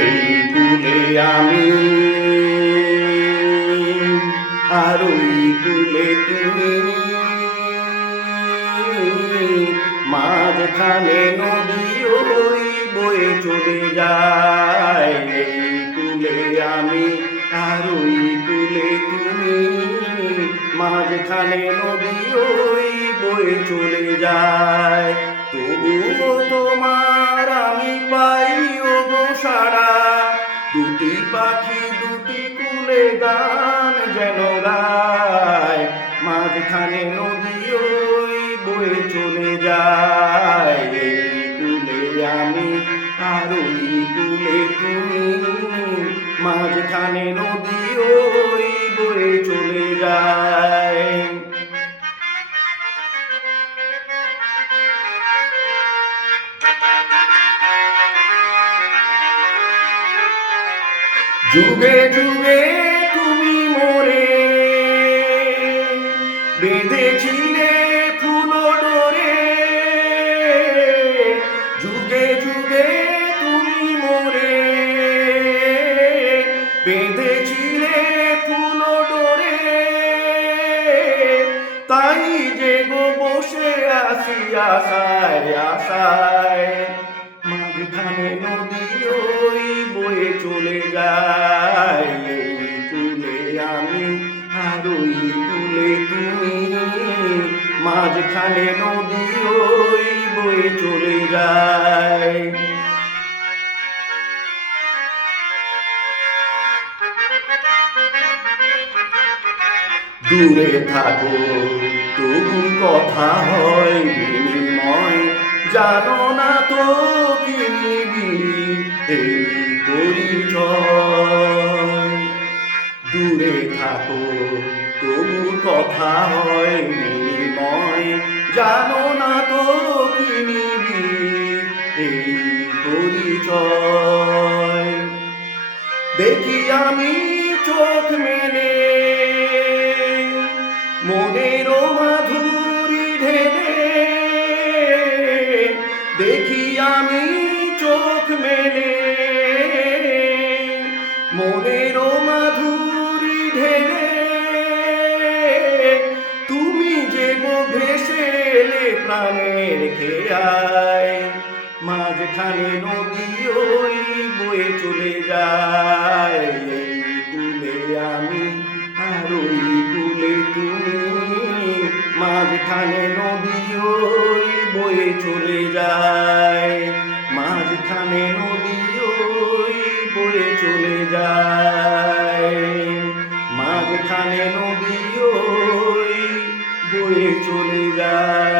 এই কুলে আমি আর ওই কুলে তুমি, মাঝখানে নদী ওই বয়ে চলে যায়। এই কুলে আমি আর ওই কুলে তুমি, মাঝখানে নদী ওই বয়ে চলে যায়। তবুও তোমার আমি পাই ওগো সাড়া, দুটি পাখি দুটি কুলে গান যেন গায়। মাঝখানে নদী ওই বয়ে চলে যায়। এই কুলে আমি আর ওই কুলে তুমি, মাঝখানে নদী ওই বয়ে চলে যায়। যুগে যুগে তুমি মোরে বেঁধেছিলে ফুল ডোরে, যুগে যুগে তুমি মোরে বেঁধেছিলে ফুল ডোরে। তাই যে গো বসে আছি আশায় আশায়, মাঝখানে নদী ওই বয়ে চলে যায়। এই কুলে আমি আর ওই কুলে তুমি, মাঝখানে নদী ওই বয়ে চলে যায়। দূরে থাকো তবু কথা হয় বিনিময়, জানো না তো কি নিবিড় এই পরিচয়। দূরে থাকো তবু কথা হয় বিনিময়, জানো না তো কি নিবিড় এই পরিচয়। দেখি আমি চোখ মেলে মনের মাধুরী ঢেলে, দেখি আমি চোখ মেলে মনের মাধুরী ঢেলে। তুমি যে গো ভেসে এলে প্রাণের খেয়ায়, মাঝখানে নদী ওই বয়ে চলে যায়। এই কুলে আমি আর ওই কুলে তুমি, মাঝখানে নদী ওই বয়ে চলে যায়। মাঝখানে নদী ওই বয়ে চলে যায়। মাঝখানে নদী ওই বয়ে চলে যায়।